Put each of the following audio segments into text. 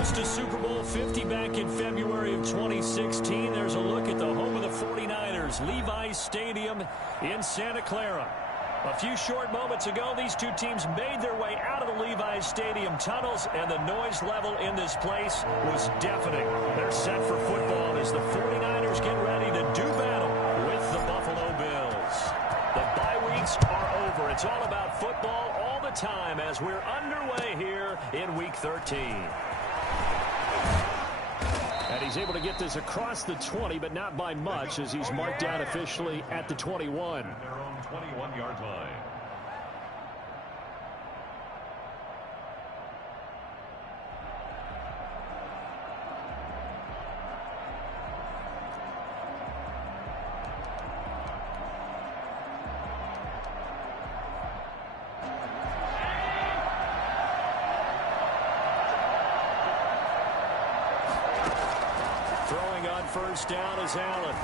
Host to Super Bowl 50 back in February of 2016. There's a look at the home of the 49ers, Levi's Stadium in Santa Clara. A few short moments ago, these two teams made their way out of the Levi's Stadium tunnels, and the noise level in this place was deafening. They're set for football as the 49ers get ready to do battle with the Buffalo Bills. The bye weeks are over. It's all about football all the time as we're underway here in Week 13. And he's able to get this across the 20, but not by much, as he's marked down officially at the 21. Their own 21-yard line. First down is Allen.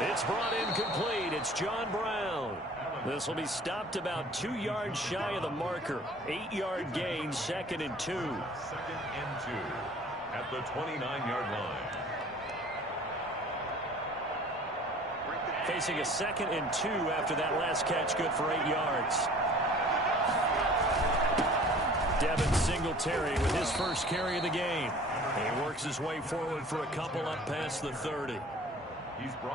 It's brought in complete. It's John Brown. This will be stopped about 2 yards shy of the marker. 8-yard gain, 2nd and 2. 2nd and 2 at the 29-yard line. Facing a 2nd and 2 after that last catch, good for 8 yards. Devin Singletary with his first carry of the game. He works his way forward for a couple up past the 30.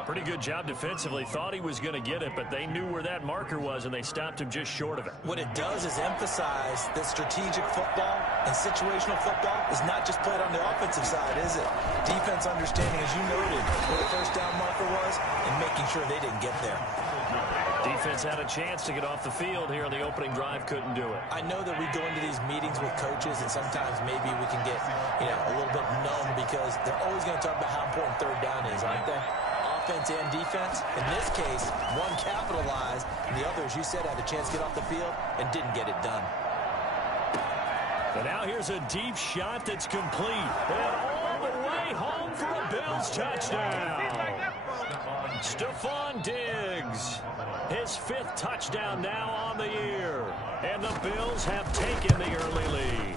Pretty good job defensively. Thought he was going to get it, but they knew where that marker was, and they stopped him just short of it. What it does is emphasize that strategic football and situational football is not just played on the offensive side, is it? Defense understanding, as you noted, where the first down marker was and making sure they didn't get there. Defense had a chance to get off the field here on the opening drive, couldn't do it. I know that we go into these meetings with coaches, and sometimes maybe we can get, a little bit numb because they're always going to talk about how important third down is, aren't they? Offense and defense. In this case, one capitalized, and the other, as you said, had a chance to get off the field and didn't get it done. But now here's a deep shot that's complete. And all the way home for a Bills touchdown. Stephon Diggs. His 5th touchdown now on the year. And the Bills have taken the early lead.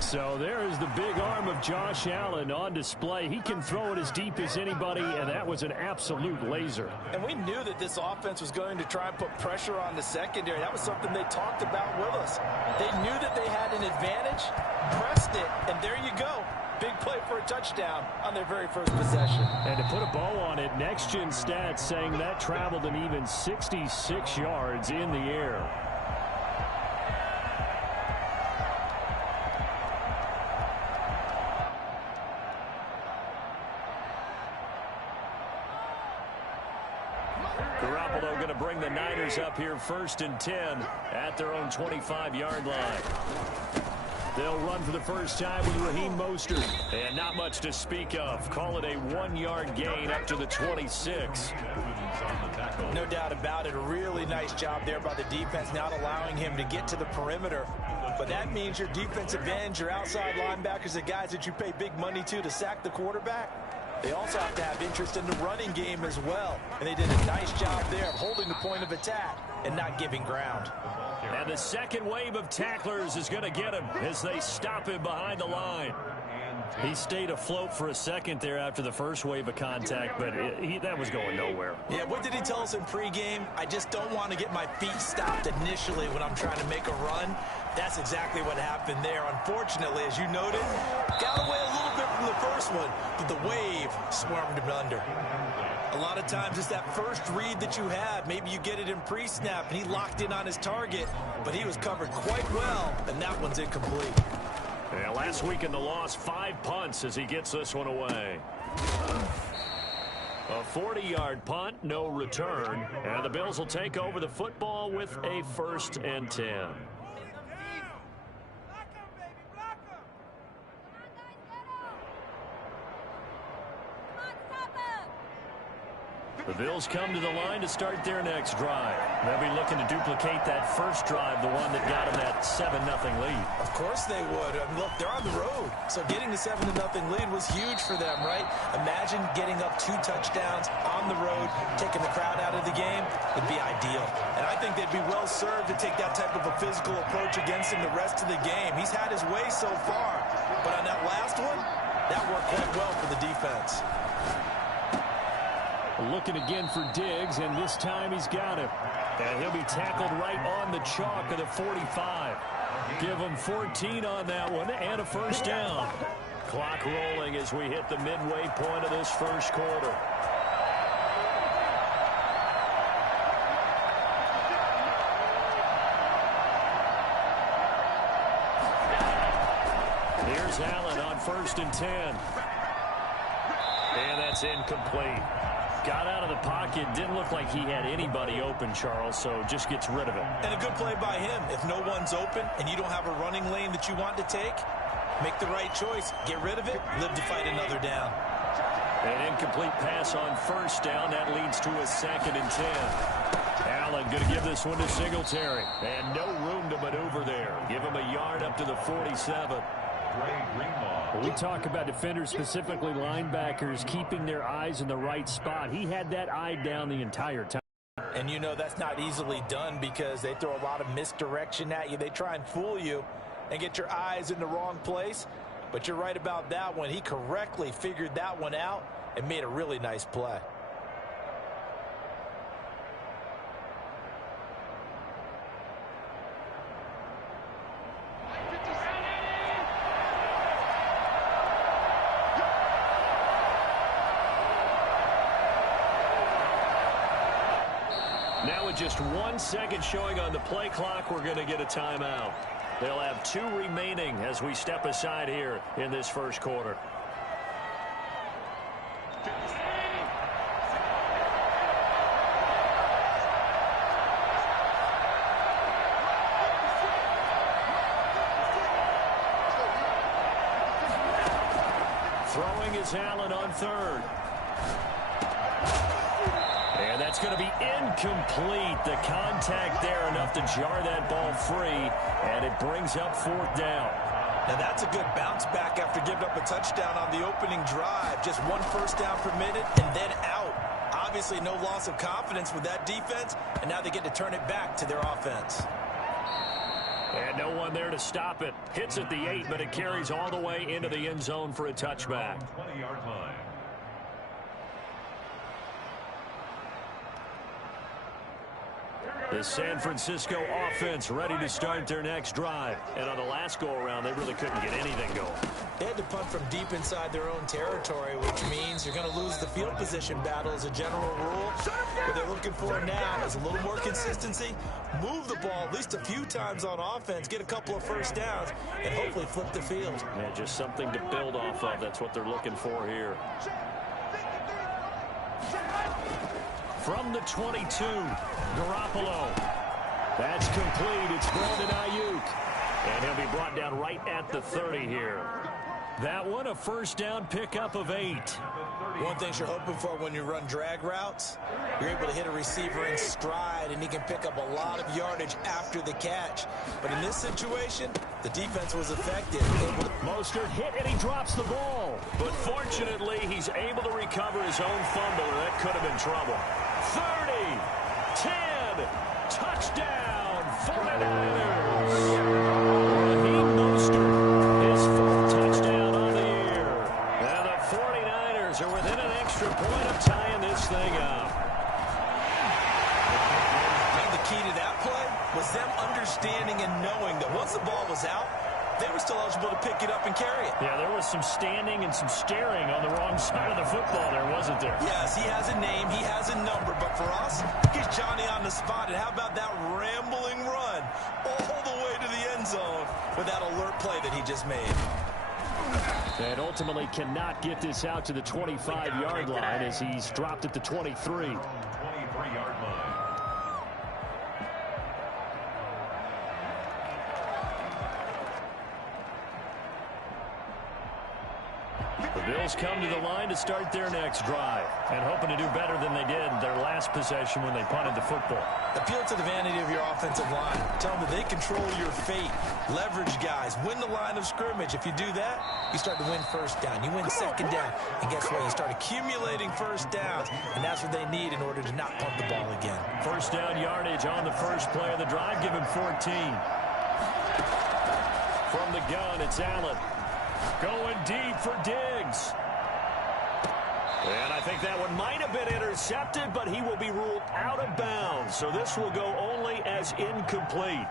So there is the big arm of Josh Allen on display. He can throw it as deep as anybody, and that was an absolute laser. And we knew that this offense was going to try and put pressure on the secondary. That was something they talked about with us. They knew that they had an advantage, pressed it, and there you go. Big play for a touchdown on their very first possession. And to put a bow on it, Next Gen Stats saying that traveled an even 66 yards in the air. Garoppolo going to bring the Niners up here 1st and 10 at their own 25-yard line. They'll run for the first time with Raheem Mostert. And not much to speak of. Call it a 1-yard gain up to the 26. No doubt about it. A really nice job there by the defense, not allowing him to get to the perimeter. But that means your defensive ends, your outside linebackers, the guys that you pay big money to sack the quarterback. They also have to have interest in the running game as well. And they did a nice job there of holding the point of attack and not giving ground. And the second wave of tacklers is going to get him as they stop him behind the line. He stayed afloat for a second there after the first wave of contact, but that was going nowhere. Yeah, what did he tell us in pregame? I just don't want to get my feet stopped initially when I'm trying to make a run. That's exactly what happened there. Unfortunately, as you noted, got away a little bit from the first one, but the wave swarmed him under. A lot of times it's that first read that you have. Maybe you get it in pre-snap, and he locked in on his target, but he was covered quite well, and that one's incomplete. Yeah, last week in the loss, 5 punts as he gets this one away. A 40-yard punt, no return, and the Bills will take over the football with a 1st and 10. The Bills come to the line to start their next drive. They'll be looking to duplicate that first drive, the one that got them that 7-0 lead. Of course they would. I mean, look, they're on the road. So getting the 7-0 lead was huge for them, right? Imagine getting up 2 touchdowns on the road, taking the crowd out of the game. Would be ideal. And I think they'd be well served to take that type of a physical approach against him the rest of the game. He's had his way so far. first one, that worked quite well for the defense. Looking again for Diggs, and this time he's got him. And he'll be tackled right on the chalk of the 45. Give him 14 on that one and a first down. Clock rolling as we hit the midway point of this first quarter. Here's Allen on 1st and 10. And that's incomplete. Got out of the pocket. Didn't look like he had anybody open, Charles, so just gets rid of it. And a good play by him. If no one's open and you don't have a running lane that you want to take, make the right choice. Get rid of it. Live to fight another down. An incomplete pass on 1st down. That leads to a 2nd and 10. Allen going to give this one to Singletary. And no room to maneuver there. Give him a yard up to the 47. We talk about defenders, specifically linebackers, keeping their eyes in the right spot. He had that eye down the entire time. And you know that's not easily done because they throw a lot of misdirection at you. They try and fool you and get your eyes in the wrong place. But you're right about that one. He correctly figured that one out and made a really nice play. Now with just 1 second showing on the play clock, we're going to get a timeout. They'll have 2 remaining as we step aside here in this first quarter. Throwing is Allen on 3rd. And that's going to be incomplete. The contact there enough to jar that ball free, and it brings up 4th down. Now that's a good bounce back after giving up a touchdown on the opening drive. Just 1 first down permitted and then out. Obviously no loss of confidence with that defense, and now they get to turn it back to their offense. And no one there to stop it. Hits at the 8, but it carries all the way into the end zone for a touchback. 20-yard line. The San Francisco offense ready to start their next drive. And on the last go-around, they really couldn't get anything going. They had to punt from deep inside their own territory, which means you're going to lose the field position battle as a general rule. What they're looking for now is a little more consistency, move the ball at least a few times on offense, get a couple of first downs, and hopefully flip the field. Yeah, just something to build off of. That's what they're looking for here. From the 22, Garoppolo. That's complete. It's Brandon Ayuk. And he'll be brought down right at the 30 here. That one, a first down pickup of 8. One thing you're hoping for when you run drag routes, you're able to hit a receiver in stride, and he can pick up a lot of yardage after the catch. But in this situation, the defense was effective. Mostert hit, and he drops the ball. But fortunately, he's able to recover his own fumble, or that could have been trouble. 30, 10, touchdown, 49ers. Raheem Mostert, his 4th touchdown on the year. And the 49ers are within an extra point of tying this thing up. And the key to that play was them understanding and knowing that once the ball was out, they were still eligible to pick it up and carry it. Yeah, there was some standing and some staring on the wrong side of the football there, wasn't there? Yes, he has a name, he has a number, but for us, he's Johnny on the spot. And how about that rambling run all the way to the end zone with that alert play that he just made? And ultimately cannot get this out to the 25-yard line as he's dropped at the 23. 23-yard line. The Bills come to the line to start their next drive and hoping to do better than they did their last possession when they punted the football. Appeal to the vanity of your offensive line. Tell them that they control your fate. Leverage guys. Win the line of scrimmage. If you do that, you start to win first down. You win second down. And guess what? You start accumulating first downs. And that's what they need in order to not punt the ball again. First down yardage on the first play of the drive. Give him 14. From the gun, it's Allen. Going deep for Diggs. And I think that one might have been intercepted, but he will be ruled out of bounds. So this will go only as incomplete.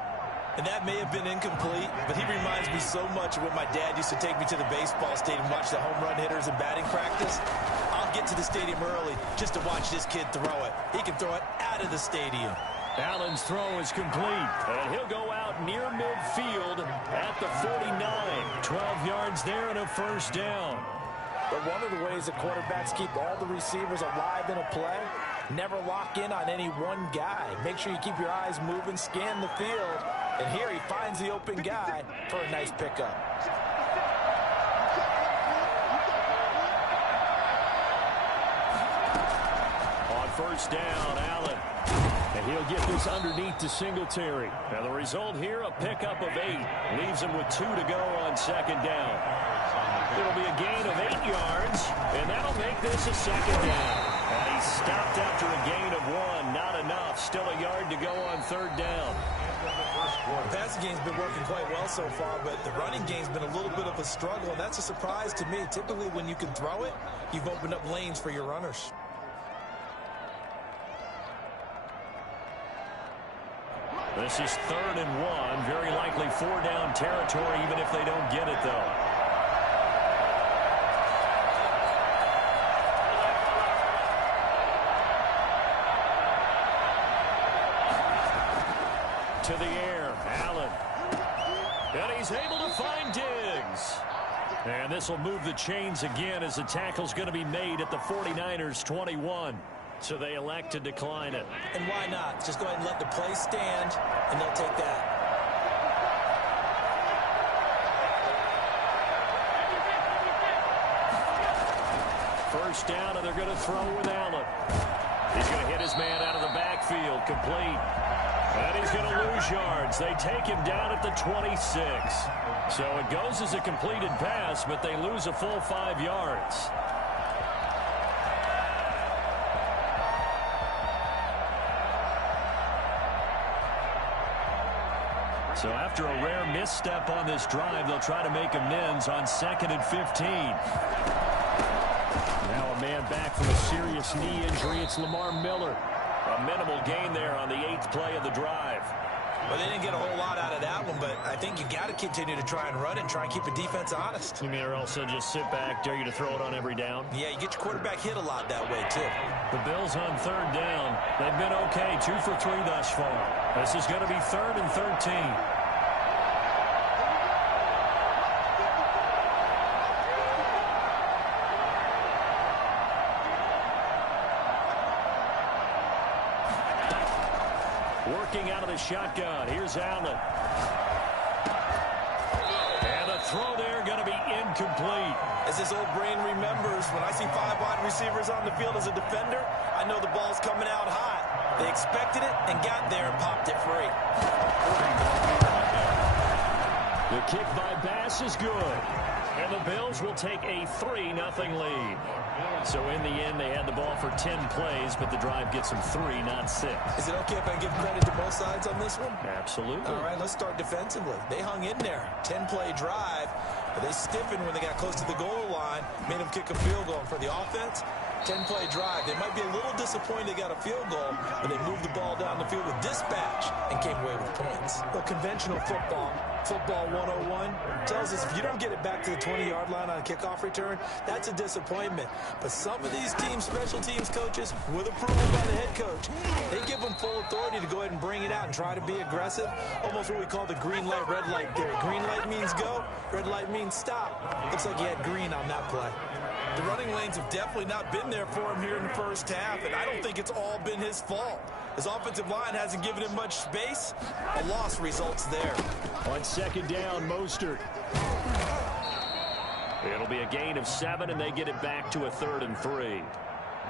And that may have been incomplete, but he reminds me so much of when my dad used to take me to the baseball stadium and watch the home run hitters in batting practice. I'll get to the stadium early just to watch this kid throw it. He can throw it out of the stadium. Allen's throw is complete, and he'll go out near midfield at the 49. 12 yards there and a first down. But one of the ways that quarterbacks keep all the receivers alive in a play, never lock in on any one guy. Make sure you keep your eyes moving, scan the field. And here he finds the open guy for a nice pickup. On first down, Allen. And he'll get this underneath to Singletary. And the result here, a pickup of 8. Leaves him with 2 to go on second down. It'll be a gain of 8 yards, and that'll make this a second down. And he stopped after a gain of 1. Not enough. Still a yard to go on third down. The passing game's been working quite well so far, but the running game's been a little bit of a struggle, and that's a surprise to me. Typically, when you can throw it, you've opened up lanes for your runners. This is 3rd and 1. Very likely 4-down territory, even if they don't get it, though. To the air, Allen. And he's able to find Diggs. And this will move the chains again as the tackle's going to be made at the 49ers' 21. So they elect to decline it. And why not? Just go ahead and let the play stand, and they'll take that. First down, and they're going to throw with Allen. He's going to hit his man out of the backfield, complete. And he's going to lose yards. They take him down at the 26. So it goes as a completed pass, but they lose a full 5 yards. So after a rare misstep on this drive, they'll try to make amends on 2nd and 15. Now a man back from a serious knee injury. It's Lamar Miller. A minimal gain there on the 8th play of the drive. Well, they didn't get a whole lot out of that one, but I think you got to continue to try and run and try and keep the defense honest. You mean, or else they'll just sit back, dare you to throw it on every down? Yeah, you get your quarterback hit a lot that way, too. The Bills on 3rd down. They've been okay, 2 for 3 thus far. This is going to be 3rd and 13. Working out of the shotgun. Here's Allen. And a throw there going to be incomplete. As his old brain remembers, when I see 5 wide receivers on the field as a defender, I know the ball's coming out hot. They expected it and got there and popped it free. The kick by Bass is good. And the Bills will take a 3-0 lead. So in the end, they had the ball for 10 plays, but the drive gets them 3, not 6. Is it okay if I give credit to both sides on this one? Absolutely. All right, let's start defensively. They hung in there. 10-play drive, but they stiffened when they got close to the goal line, made them kick a field goal. And for the offense, 10-play drive. They might be a little disappointed they got a field goal, but they moved the ball down the field with dispatch and came away with points. Well, conventional football 101, tells us if you don't get it back to the 20-yard line on a kickoff return, that's a disappointment. But some of these teams, special teams coaches, with approval by the head coach, they give them full authority to go ahead and bring it out and try to be aggressive. Almost what we call the green light, red light theory. Green light means go, red light means stop. Looks like he had green on that play. The running lanes have definitely not been there for him here in the first half, and I don't think it's all been his fault. His offensive line hasn't given him much space. A loss results there. On second down, Mostert. It'll be a gain of 7, and they get it back to a 3rd and 3.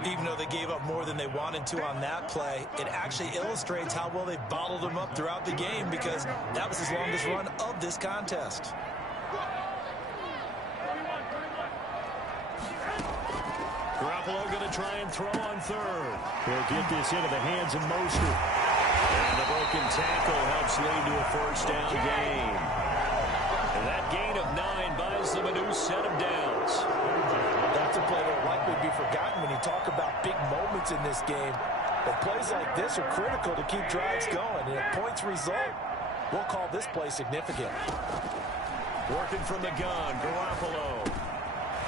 Even though they gave up more than they wanted to on that play, it actually illustrates how well they bottled him up throughout the game, because that was his longest run of this contest. Garoppolo going to try and throw on 3rd. He'll get this into the hands of Mostert. And the broken tackle helps lead to a first down gain. And that gain of 9 buys them a new talk about big moments in this game, but plays like this are critical to keep drives going. And if points result, we'll call this play significant. Working from the gun, Garoppolo.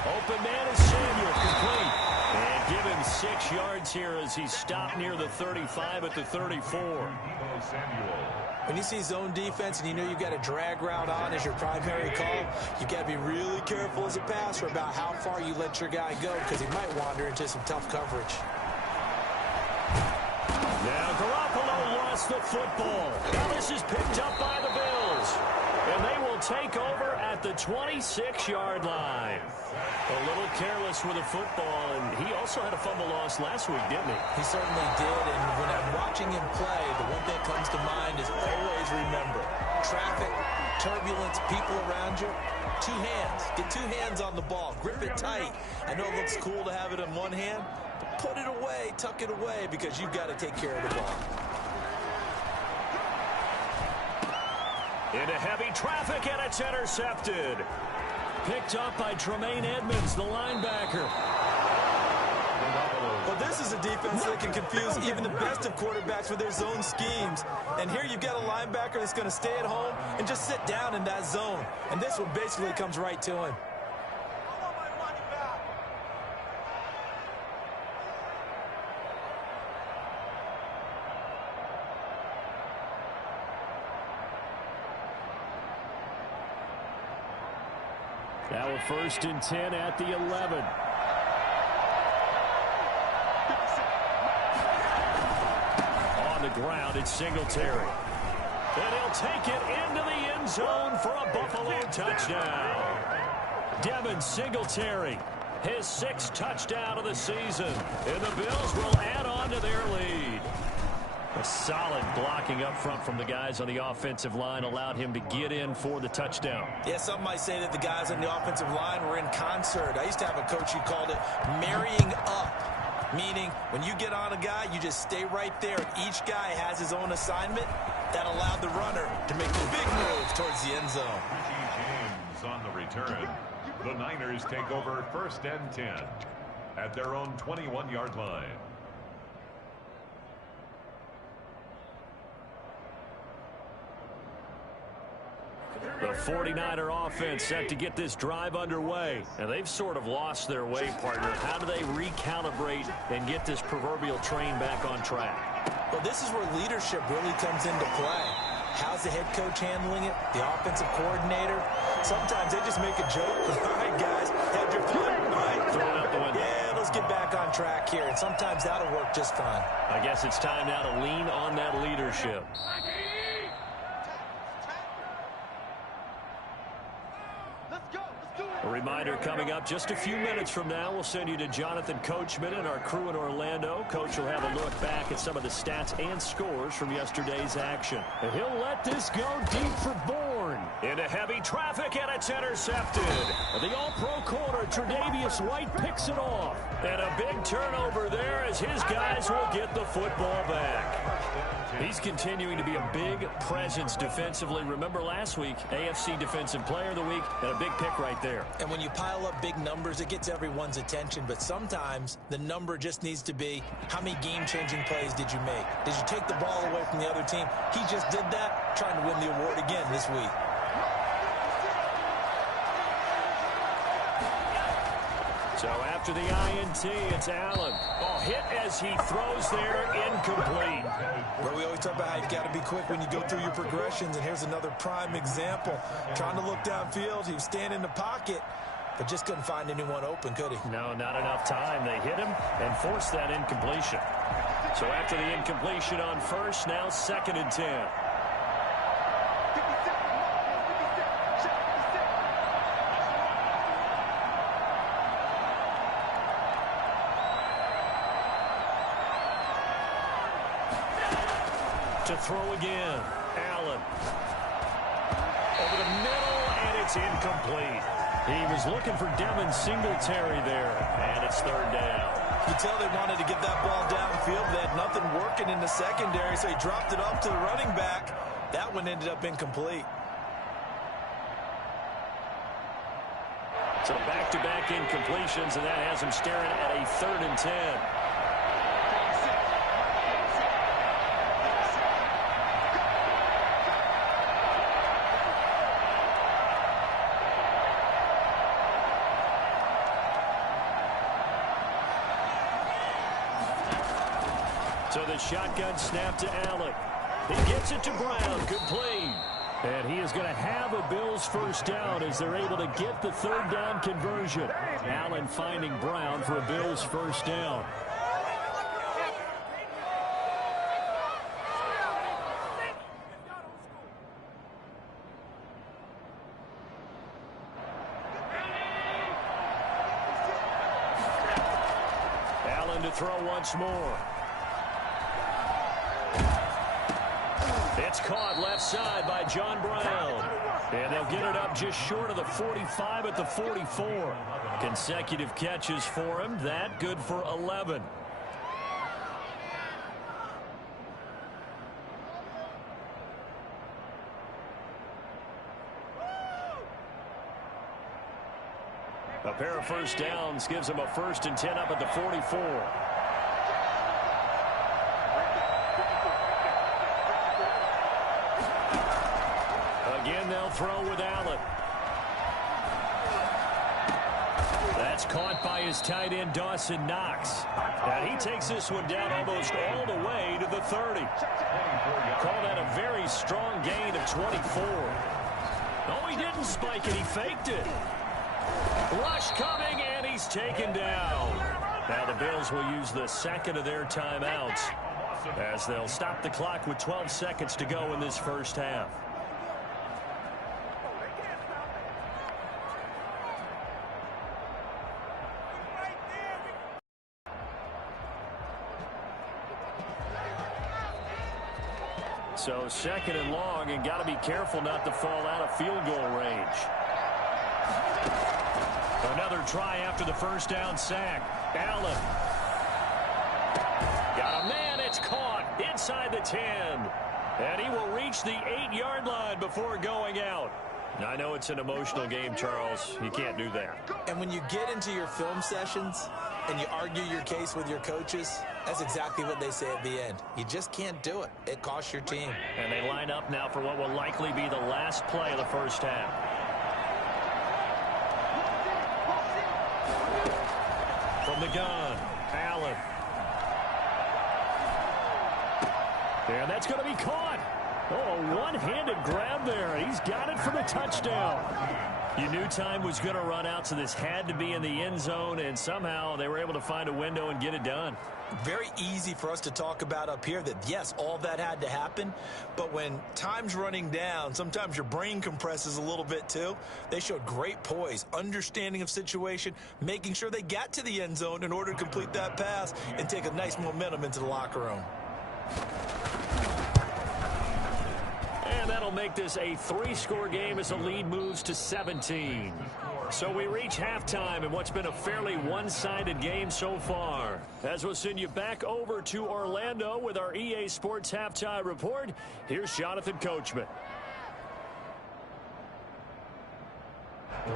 Open man is Samuel, complete. And give him 6 yards here as he stopped near the 35 at the 34. When you see zone defense and you know you've got a drag route on as your primary call, you've got to be really careful as a passer about how far you let your guy go because he might wander into some tough coverage. Now Garoppolo lost the football. Now this is picked up by the Bills. And they will take over at the 26-yard line. A little careless with the football, and he also had a fumble loss last week, didn't he? He certainly did, and when I'm watching him play, the one thing that comes to mind is always remember, traffic, turbulence, people around you, 2 hands. Get 2 hands on the ball. Grip it tight. I know it looks cool to have it in one hand, but put it away, tuck it away, because you've got to take care of the ball. Into heavy traffic, and it's intercepted. Picked up by Tremaine Edmonds, the linebacker. Well, this is a defense that can confuse even the best of quarterbacks with their zone schemes. And here you've got a linebacker that's going to stay at home and just sit down in that zone. And this one basically comes right to him. Now a 1st and 10 at the 11. On the ground, it's Singletary. And he'll take it into the end zone for a Buffalo touchdown. Devin Singletary, his 6th touchdown of the season. And the Bills will add on to their lead. A solid blocking up front from the guys on the offensive line allowed him to get in for the touchdown. Yeah, some might say that the guys on the offensive line were in concert. I used to have a coach who called it marrying up, meaning when you get on a guy, you just stay right there. And each guy has his own assignment. That allowed the runner to make the big move towards the end zone. James on the return. The Niners take over 1st and 10 at their own 21-yard line. The 49er offense set to get this drive underway. And they've sort of lost their way, partner. How do they recalibrate and get this proverbial train back on track? Well, this is where leadership really comes into play. How's the head coach handling it? The offensive coordinator? Sometimes they just make a joke. All right, guys, had your fun. All right, throw it out the window. Yeah, let's get back on track here. And sometimes that'll work just fine. I guess it's time now to lean on that leadership. A reminder coming up just a few minutes from now, we'll send you to Jonathan Coachman and our crew in Orlando. Coach will have a look back at some of the stats and scores from yesterday's action. And he'll let this go deep for Bourne. Into heavy traffic, and it's intercepted. The all-pro corner, Tre'Davious White, picks it off. And a big turnover there as his guys will get the football back. He's continuing to be a big presence defensively. Remember last week, AFC Defensive Player of the Week, and a big pick right there. And when you pile up big numbers, it gets everyone's attention. But sometimes the number just needs to be, how many game-changing plays did you make? Did you take the ball away from the other team? He just did that, trying to win the award again this week. So after the INT, it's Allen. Oh, hit as he throws there, incomplete. But we always talk about how you've got to be quick when you go through your progressions, and here's another prime example. Trying to look downfield, he was standing in the pocket, but just couldn't find anyone open, could he? No, not enough time. They hit him and forced that incompletion. So after the incompletion on 1st, now 2nd and 10. To throw again, Allen. Over the middle, and it's incomplete. He was looking for Devin Singletary there, and it's 3rd down. You can tell they wanted to get that ball downfield. They had nothing working in the secondary, so he dropped it off to the running back. That one ended up incomplete. So back-to-back incompletions, and that has him staring at a 3rd and 10. So the shotgun snap to Allen. He gets it to Brown. Good play. And he is going to have a Bills first down as they're able to get the 3rd down conversion. Allen finding Brown for a Bills first down. Allen to throw once more. It's caught left side by John Brown. And they'll get it up just short of the 45 at the 44. Consecutive catches for him. That good for 11. A pair of first downs gives him a 1st and 10 up at the 44. Again, they'll throw with Allen. That's caught by his tight end, Dawson Knox. And he takes this one down almost all the way to the 30. Call that a very strong gain of 24. Oh, he didn't spike it. He faked it. Rush coming, and he's taken down. Now the Bills will use the 2nd of their timeouts as they'll stop the clock with 12 seconds to go in this first half. So 2nd and long, and got to be careful not to fall out of field goal range. Another try after the first down sack. Allen. Got a man. It's caught inside the 10. And he will reach the 8-yard line before going out. I know it's an emotional game, Charles. You can't do that. And when you get into your film sessions and you argue your case with your coaches, that's exactly what they say at the end. You just can't do it. It costs your team. And they line up now for what will likely be the last play of the first half. From the gun, Allen. And that's going to be caught. Oh, one-handed grab there. He's got it for the touchdown. You knew time was going to run out, so this had to be in the end zone, and somehow they were able to find a window and get it done. Very easy for us to talk about up here that, yes, all that had to happen, but when time's running down, sometimes your brain compresses a little bit too. They showed great poise, understanding of situation, making sure they got to the end zone in order to complete that pass and take a nice momentum into the locker room. And that'll make this a 3-score game as the lead moves to 17. So we reach halftime in what's been a fairly one-sided game so far. As we'll send you back over to Orlando with our EA Sports Halftime Report, here's Jonathan Coachman. The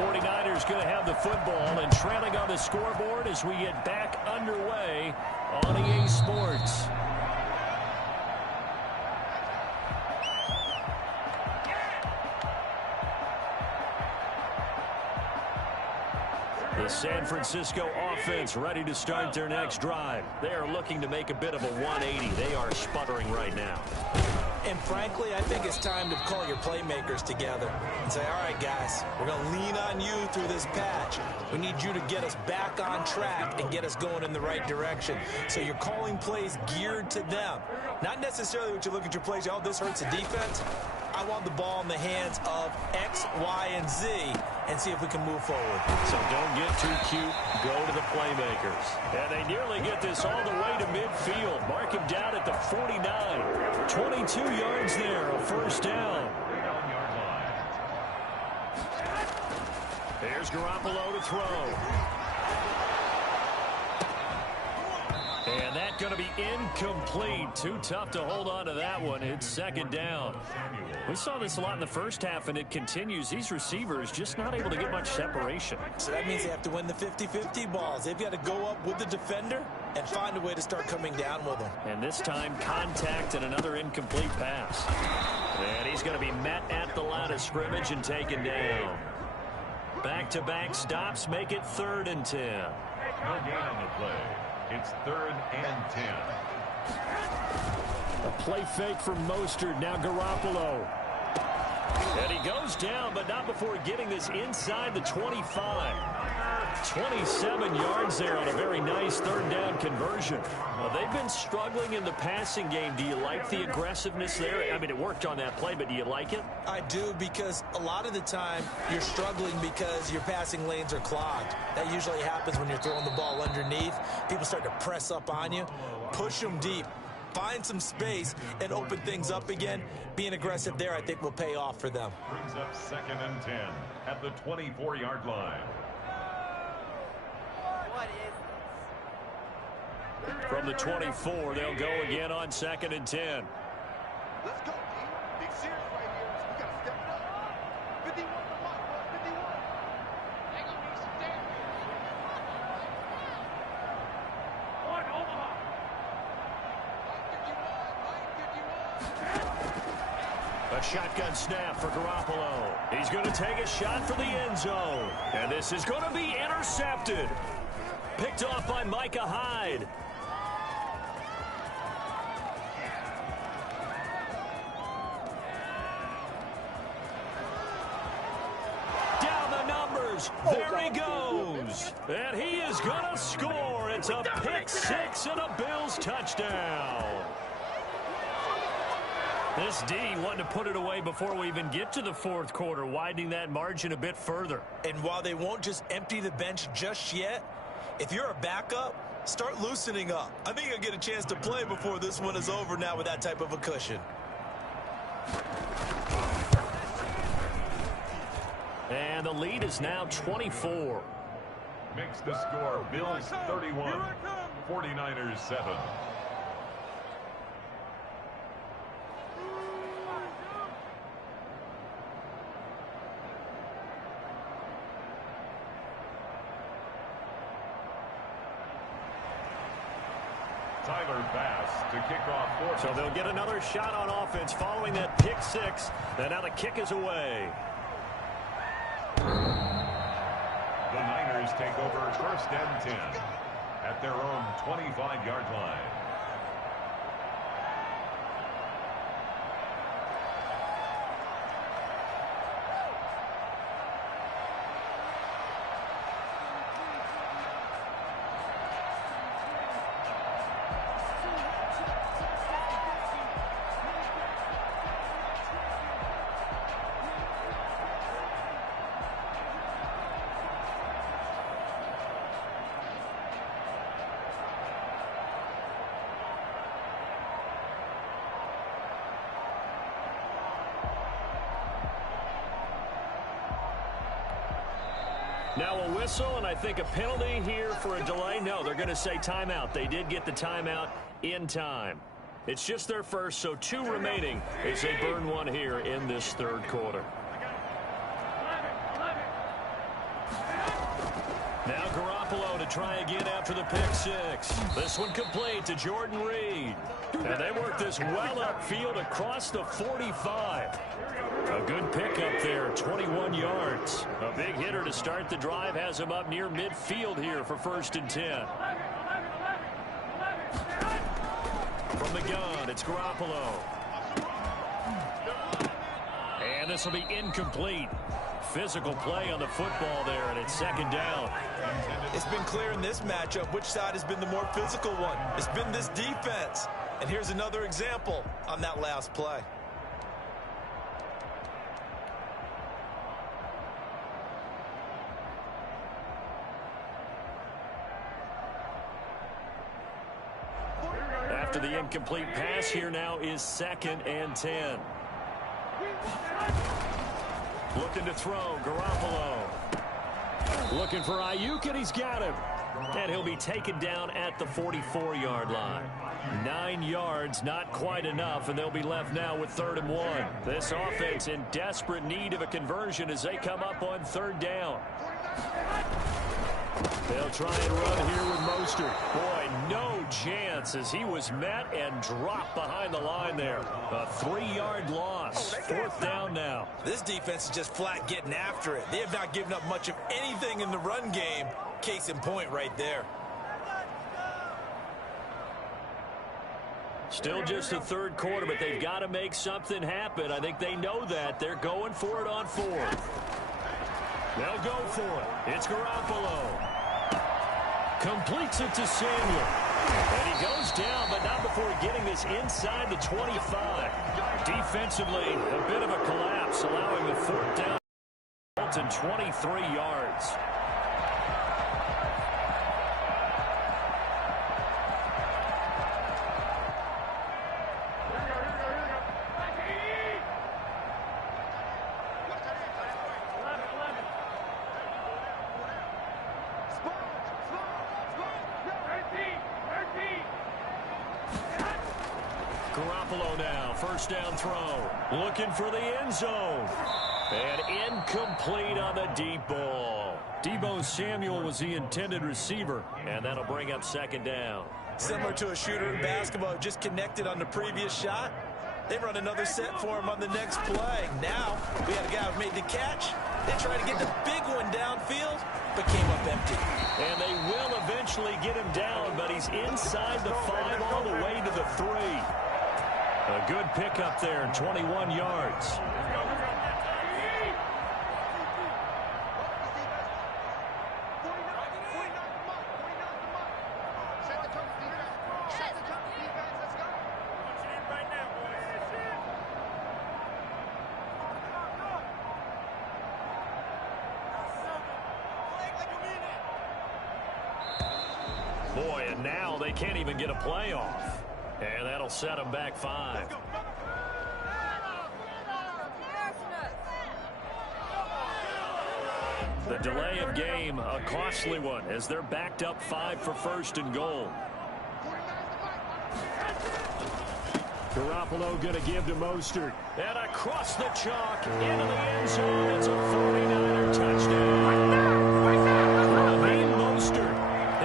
49ers going to have the football and trailing on the scoreboard as we get back underway on EA Sports. The San Francisco offense ready to start their next drive. They are looking to make a bit of a 180. They are sputtering right now. And frankly, I think it's time to call your playmakers together and say, all right, guys, we're going to lean on you through this patch. We need you to get us back on track and get us going in the right direction. So you're calling plays geared to them. Not necessarily what you look at your plays, oh, this hurts the defense. I want the ball in the hands of X, Y, and Z and see if we can move forward. So don't get too cute. Go to the playmakers. And they nearly get this all the way to midfield. Mark him down at the 49. 22 yards there, a first down. There's Garoppolo to throw. And that's going to be incomplete. Too tough to hold on to that one. It's second down. We saw this a lot in the first half, and it continues. These receivers just not able to get much separation. So that means they have to win the 50-50 balls. They've got to go up with the defender and find a way to start coming down with them. And this time, contact and another incomplete pass. And he's going to be met at the line of scrimmage and taken down. Back-to-back stops make it 3rd and 10. No gain on the play. It's 3rd and 10. A play fake from Mostert. Now Garoppolo. And he goes down, but not before getting this inside the 25. 27 yards there on a very nice 3rd down conversion. Well, they've been struggling in the passing game. Do you like the aggressiveness there? I mean, it worked on that play, but do you like it? I do, because a lot of the time you're struggling because your passing lanes are clogged. That usually happens when you're throwing the ball underneath. People start to press up on you. Push them deep. Find some space and open things up again. Being aggressive there, I think, will pay off for them. Brings up 2nd and 10 at the 24-yard line. From the 24, they'll go again on 2nd and 10. Let's go, team. Big series right here. We got to step it up. 51 to Mike, 51. They gonna need some damage. One, Omaha. Mike 51. A shotgun snap for Garoppolo. He's going to take a shot for the end zone. And this is going to be intercepted. Picked off by Micah Hyde. Down the numbers. There he goes. And he is going to score. It's a pick six and a Bills touchdown. This D wanting to put it away before we even get to the 4th quarter, widening that margin a bit further. And while they won't just empty the bench just yet, if you're a backup, start loosening up. I think you'll get a chance to play before this one is over now with that type of a cushion. And the lead is now 24. Makes the score Bills 31, 49ers 7. Tyler Bass to kick off 4th. So they'll get another shot on offense following that pick six. And now the kick is away. The Niners take over 1st and 10 at their own 25-yard line. Now a whistle, and I think a penalty here for a delay. No, they're going to say timeout. They did get the timeout in time. It's just their first, so 2 remaining as they burn one here in this 3rd quarter. Now Garoppolo to try again after the pick six. This one complete to Jordan Reed. And they work this well upfield across the 45. A good pickup there, 21 yards. A big hitter to start the drive has him up near midfield here for 1st and 10. From the gun, it's Garoppolo. And this will be incomplete. Physical play on the football there, and it's 2nd down. It's been clear in this matchup which side has been the more physical one. It's been this defense. And here's another example on that last play. After the incomplete pass, here now is 2nd and 10. Looking to throw, Garoppolo. Looking for Ayuk, and he's got him. And he'll be taken down at the 44-yard line. 9 yards, not quite enough, and they'll be left now with 3rd and 1. This offense in desperate need of a conversion as they come up on 3rd down. They'll try and run here with Mostert. Boy, no chance as he was met and dropped behind the line there. A 3-yard loss. 4th down now. This defense is just flat getting after it. They have not given up much of anything in the run game. Case in point right there. Still just the 3rd quarter, but they've got to make something happen. I think they know that. They're going for it on 4th. They'll go for it. It's Garoppolo. Completes it to Samuel. And he goes down, but not before getting this inside the 25. Defensively, a bit of a collapse, allowing the 4th down to 23 yards. Garoppolo now, 1st down throw. Looking for the end zone. And incomplete on the deep ball. Deebo Samuel was the intended receiver, and that'll bring up 2nd down. Similar to a shooter in basketball, just connected on the previous shot. They run another set for him on the next play. Now, we had a guy who made the catch. They tried to get the big one downfield, but came up empty. And they will eventually get him down, but he's inside the 5 all the way to the 3. A good pickup there, 21 yards. Boy, and now they can't even get a play off. And that'll set them back 5. The delay of game, a costly one, as they're backed up 5 for 1st and goal. Garoppolo going to give to Mostert. And across the chalk, into the end zone. It's a 49er touchdown. Raheem Mostert,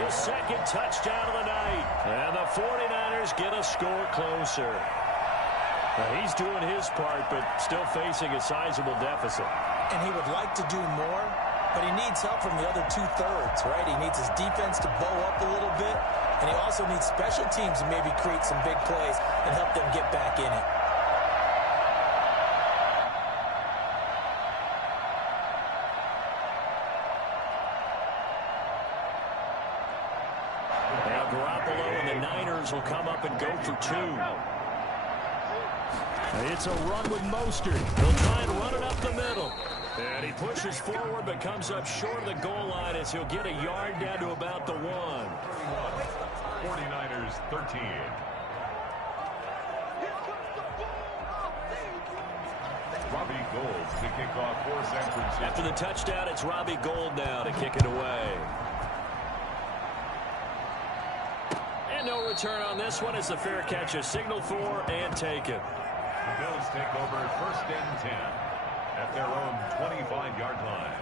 his 2nd touchdown of the night. And the 49ers get a score closer. Now, he's doing his part, but still facing a sizable deficit. And he would like to do more, but he needs help from the other 2/3, right? He needs his defense to bow up a little bit, and he also needs special teams to maybe create some big plays and help them get back in it. Now Garoppolo and the Niners will come up and go for 2. It's a run with Mostert. He'll try and run it up the middle. And he pushes forward but comes up short of the goal line as he'll get a yard down to about the 1. 49ers 13. Robbie Gould to kick off for San Francisco. After the touchdown, it's Robbie Gould now to kick it away. And no return on this one as the fair catch is signaled for and taken. The Bills take over 1st and 10 at their own 25-yard line.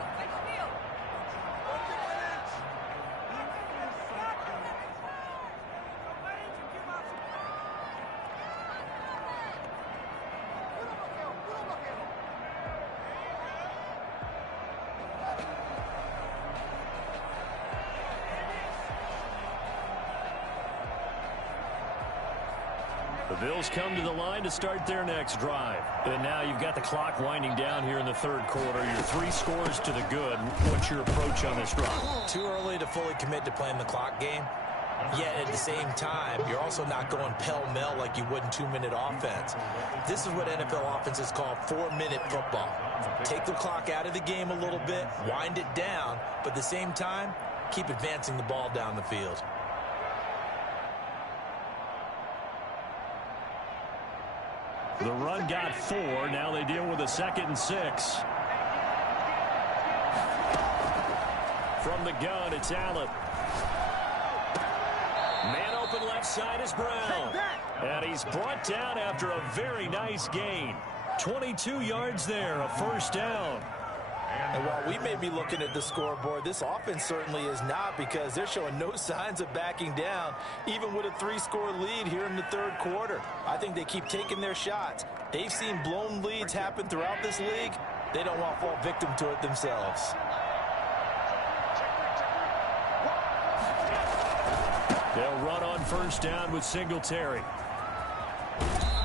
The Bills come to the line to start their next drive. And now you've got the clock winding down here in the 3rd quarter. You're 3 scores to the good. What's your approach on this drive? Too early to fully commit to playing the clock game. Yet at the same time, you're also not going pell-mell like you would in 2-minute offense. This is what NFL offenses call 4-minute football. Take the clock out of the game a little bit, wind it down, but at the same time, keep advancing the ball down the field. The run got 4. Now they deal with a 2nd and 6. From the gun, it's Allen. Man open left side is Brown. And he's brought down after a very nice gain. 22 yards there, a first down. And while we may be looking at the scoreboard, this offense certainly is not, because they're showing no signs of backing down, even with a 3-score lead here in the third quarter. I think they keep taking their shots. They've seen blown leads happen throughout this league. They don't want to fall victim to it themselves. They'll run on first down with Singletary.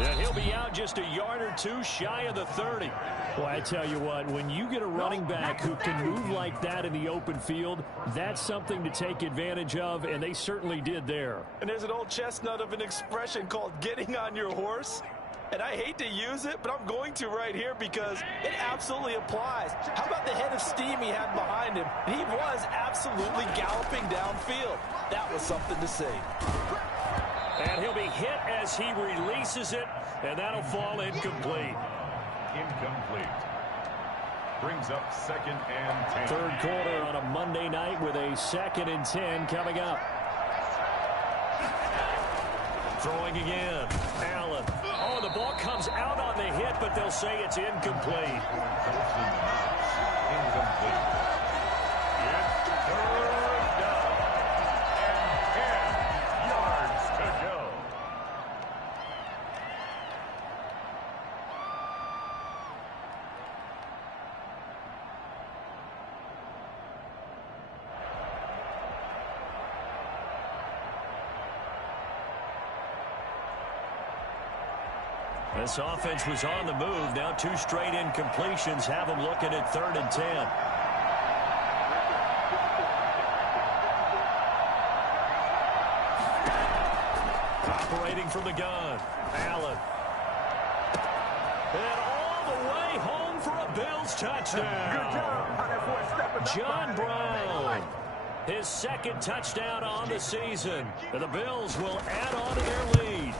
And he'll be out just a yard or two shy of the 30. Well, I tell you what, when you get a running back who can move like that in the open field, that's something to take advantage of, and they certainly did there. And there's an old chestnut of an expression called getting on your horse. And I hate to use it, but I'm going to right here because it absolutely applies. How about the head of steam he had behind him? He was absolutely galloping downfield. That was something to see. And he'll be hit as he releases it, and that'll fall incomplete. Incomplete. Brings up 2nd and 10. Third quarter on a Monday night with a 2nd and 10 coming up. Throwing again. Allen. Oh, the ball comes out on the hit, but they'll say it's incomplete. Incomplete. It's 3rd down and 10 yards to go. This offense was on the move. Now 2 straight incompletions have them looking at 3rd and 10. Operating from the gun. Allen. And all the way home for a Bills touchdown. Good job on that boy stepping up. John Brown. His 2nd touchdown on the season. And the Bills will add on to their lead.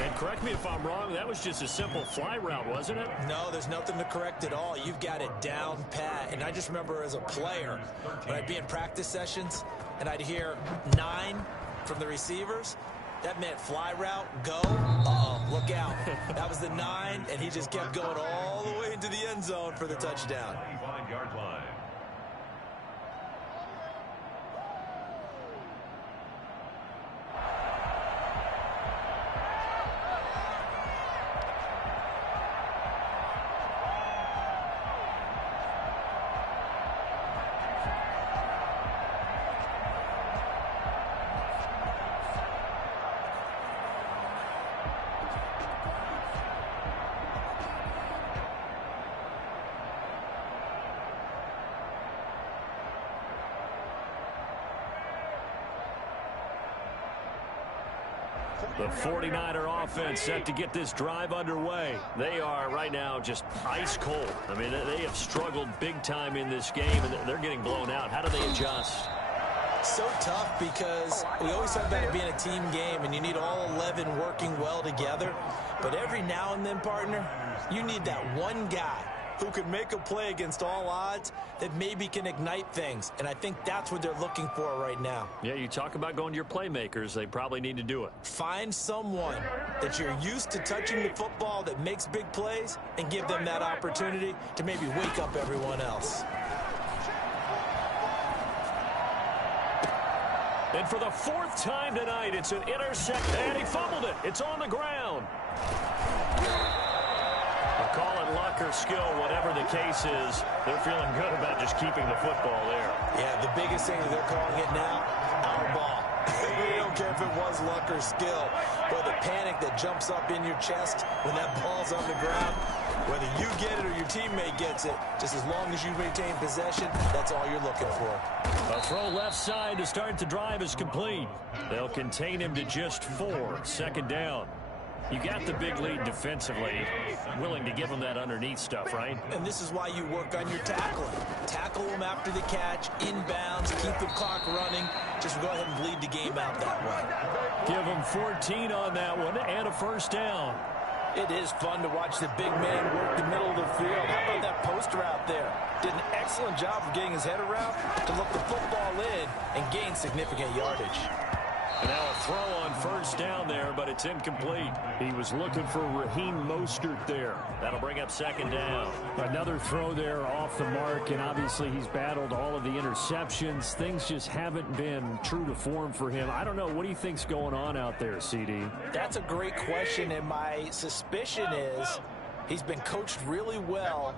And correct me if I'm wrong, that was just a simple fly route, wasn't it? No, there's nothing to correct at all. You've got it down pat. And I just remember as a player, when I'd be in practice sessions and I'd hear 9 from the receivers, that meant fly route, go, look out. That was the 9, and he just kept going all the way into the end zone for the touchdown. 25-yard line. The 49er offense set to get this drive underway. They are right now just ice cold. I mean, they have struggled big time in this game, and they're getting blown out. How do they adjust? So tough because we always talk about it being a team game, and you need all 11 working well together. But every now and then, partner, you need that one guy who can make a play against all odds that maybe can ignite things. And I think that's what they're looking for right now. Yeah, you talk about going to your playmakers. They probably need to do it. Find someone that you're used to touching the football that makes big plays and give them that opportunity to maybe wake up everyone else. And for the 4th time tonight, it's an interception. And he fumbled it. It's on the ground. Call it luck or skill, whatever the case is. They're feeling good about just keeping the football there. Yeah, the biggest thing that they're calling it now, our ball. They don't care if it was luck or skill. But the panic that jumps up in your chest when that ball's on the ground, whether you get it or your teammate gets it, just as long as you maintain possession, that's all you're looking for. A throw left side to start the drive is complete. They'll contain him to just 4. 2nd down. You got the big lead defensively, willing to give them that underneath stuff, right? And this is why you work on your tackling. Tackle them after the catch, inbounds, keep the clock running. Just go ahead and bleed the game out that way. Give them 14 on that one and a 1st down. It is fun to watch the big man work the middle of the field. How about that post route there? Did an excellent job of getting his head around to look the football in and gain significant yardage. And now a throw on first down there, but it's incomplete. He was looking for Raheem Mostert there. That'll bring up second down. Another throw there off the mark, and obviously he's battled all of the interceptions. Things just haven't been true to form for him. I don't know. What do you think's going on out there, CD? That's a great question, and my suspicion is he's been coached really well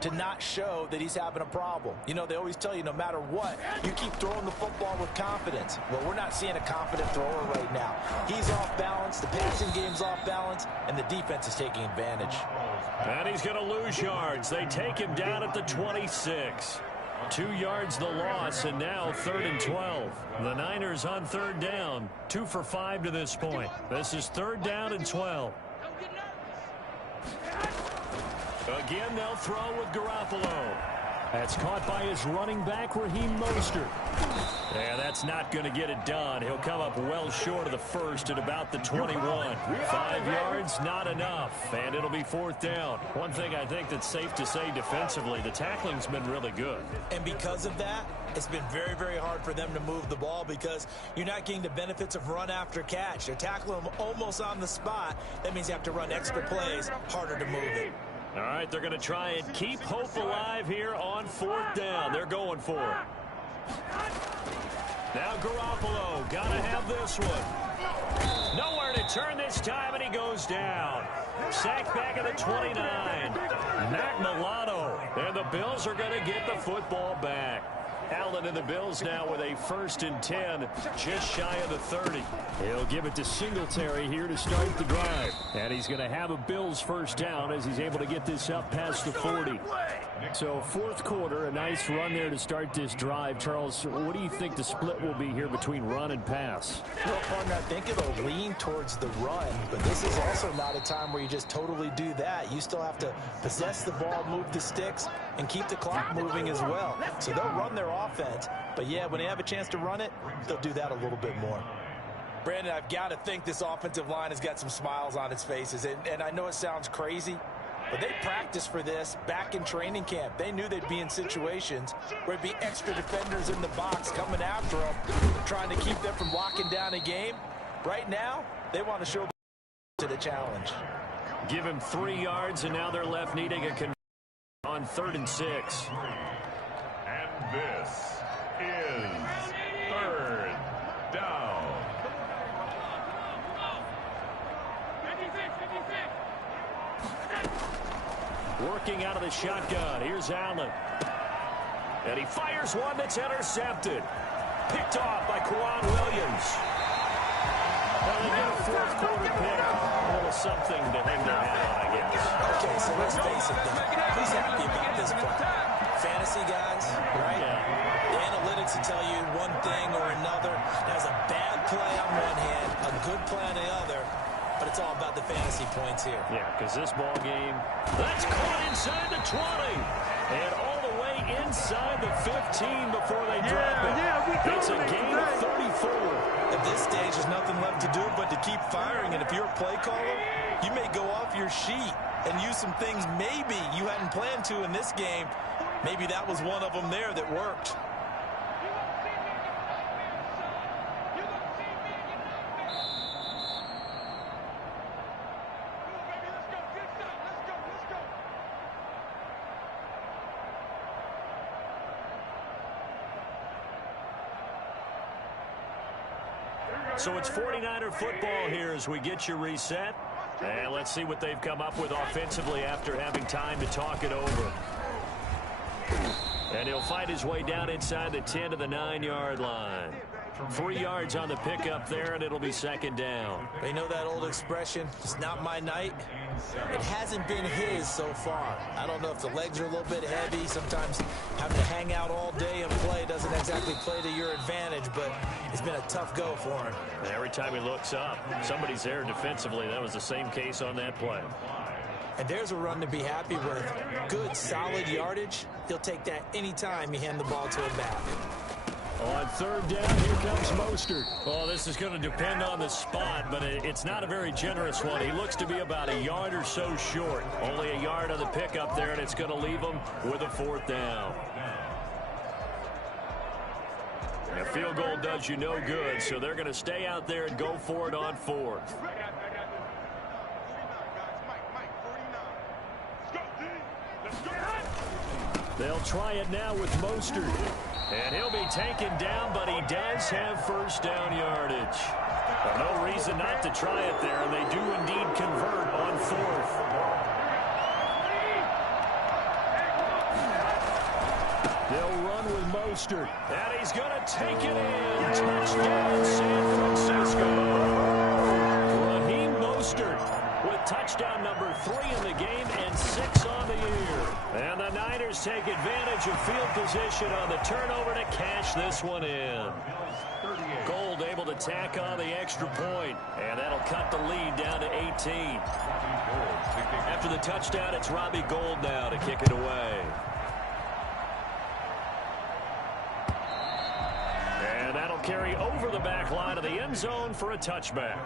to not show that he's having a problem. You know, they always tell you no matter what, you keep throwing the football with confidence. Well, we're not seeing a confident thrower right now. He's off balance, the passing game's off balance, and the defense is taking advantage. And he's going to lose yards. They take him down at the 26. 2 yards the loss, and now 3rd and 12. The Niners on 3rd down, 2 for 5 to this point. This is 3rd down and 12. Again, they'll throw with Garoppolo. That's caught by his running back, Raheem Mostert. Yeah, that's not going to get it done. He'll come up well short of the first at about the 21. 5 yards, not enough, and it'll be 4th down. One thing I think that's safe to say defensively, the tackling's been really good. And because of that, it's been very, very hard for them to move the ball because you're not getting the benefits of run after catch. They're tackling them almost on the spot. That means you have to run extra plays, harder to move it. All right, they're going to try and keep hope alive here on 4th down. They're going for it. Now Garoppolo, got to have this one. Nowhere to turn this time, and he goes down. Sacked back at the 29. Matt Milano, and the Bills are going to get the football back. Allen and the Bills now with a 1st and 10, just shy of the 30. He'll give it to Singletary here to start the drive. And he's going to have a Bills first down as he's able to get this up past the 40. So 4th quarter, a nice run there to start this drive. Charles, what do you think the split will be here between run and pass? Well, partner, I think it'll lean towards the run, but this is also not a time where you just totally do that. You still have to possess the ball, move the sticks, and keep the clock moving as well. So they'll run their offense, but yeah, when they have a chance to run it, they'll do that a little bit more. Brandon, I've got to think this offensive line has got some smiles on its faces, and I know it sounds crazy, but they practiced for this back in training camp. They knew they'd be in situations where it'd be extra defenders in the box coming after them, trying to keep them from locking down a game. Right now, they want to show to the challenge. Give him 3 yards, and now they're left needing a conversion on 3rd and 6. And this is 3rd down. Working out of the shotgun. Here's Allen. And he fires one that's intercepted. Picked off by Kwan Williams. Well, they get a 4th quarter pick. A little something to hang their hat on, I guess. Okay, so let's face it, who's happy about this play? Fantasy guys, right? Yeah. The analytics will tell you one thing or another. There's a bad play on one hand, a good play on the other, but it's all about the fantasy points here. Yeah, because this ball game, that's caught inside the 20. And all the way inside the 15 before they drop it. It's a gain of 34. At this stage, there's nothing left to do but to keep firing. And if you're a play caller, you may go off your sheet and use some things maybe you hadn't planned to in this game. Maybe that was one of them there that worked. So it's 49er football here as we get you reset. And let's see what they've come up with offensively after having time to talk it over. And he'll fight his way down inside the 10 to the 9-yard line. 3 yards on the pickup there, and it'll be 2nd down. They know that old expression, it's not my night. It hasn't been his so far. I don't know if the legs are a little bit heavy. Sometimes having to hang out all day and play doesn't exactly play to your advantage, but it's been a tough go for him. And every time he looks up, somebody's there defensively. That was the same case on that play. And there's a run to be happy with. Good, solid yardage. He'll take that anytime you hand the ball to him back. On 3rd down, here comes Mostert. Oh, this is going to depend on the spot, but it's not a very generous one. He looks to be about a yard or so short. Only a yard on the pickup there, and it's going to leave him with a 4th down. And field goal does you no good, so they're going to stay out there and go for it on fourth. They'll try it now with Mostert. And he'll be taken down, but he does have first down yardage. Well, no reason not to try it there, and they do indeed convert on fourth. They'll run with Mostert. And he's going to take it in. Touchdown, San Francisco. Raheem Mostert with touchdown number 3 in the game and 6 on the year. And the Niners take advantage of field position on the turnover to cash this one in. Gold able to tack on the extra point, and that'll cut the lead down to 18. After the touchdown, it's Robbie Gould now to kick it away. And that'll carry over the back line of the end zone for a touchback.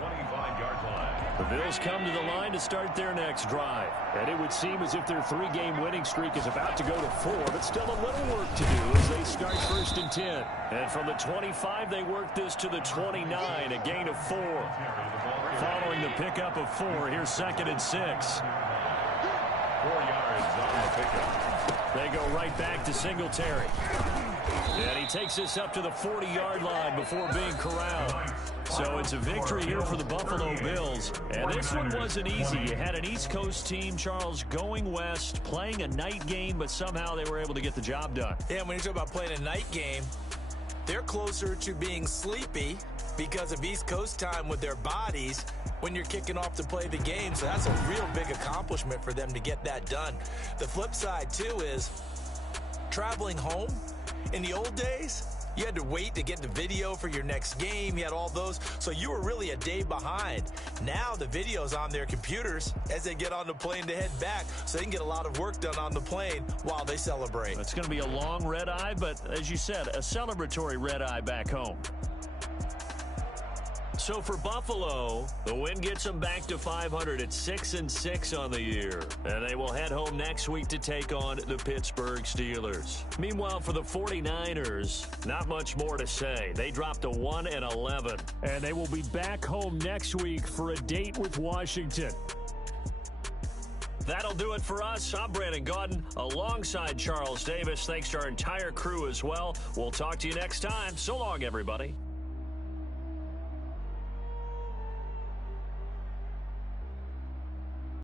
25-yard line. The Bills come to the line to start their next drive. And it would seem as if their 3-game winning streak is about to go to 4, but still a little work to do as they start 1st and 10. And from the 25, they work this to the 29, a gain of 4. Following the pickup of 4, here's 2nd and 6. 4 yards on the pickup. They go right back to Singletary. And he takes this up to the 40-yard line before being corralled. So it's a victory here for the Buffalo Bills. And this one wasn't easy. You had an East Coast team, Charles, going west, playing a night game, but somehow they were able to get the job done. Yeah, when you talk about playing a night game, they're closer to being sleepy because of East Coast time with their bodies when you're kicking off to play the game. So that's a real big accomplishment for them to get that done. The flip side, too, is traveling home. In the old days, you had to wait to get the video for your next game. You had all those. So you were really a day behind. Now the video's on their computers as they get on the plane to head back, so they can get a lot of work done on the plane while they celebrate. It's going to be a long red eye, but as you said, a celebratory red eye back home. So for Buffalo, the win gets them back to 500 at 6-6 on the year. And they will head home next week to take on the Pittsburgh Steelers. Meanwhile, for the 49ers, not much more to say. They dropped to 1-11. And they will be back home next week for a date with Washington. That'll do it for us. I'm Brandon Gaudin alongside Charles Davis. Thanks to our entire crew as well. We'll talk to you next time. So long, everybody.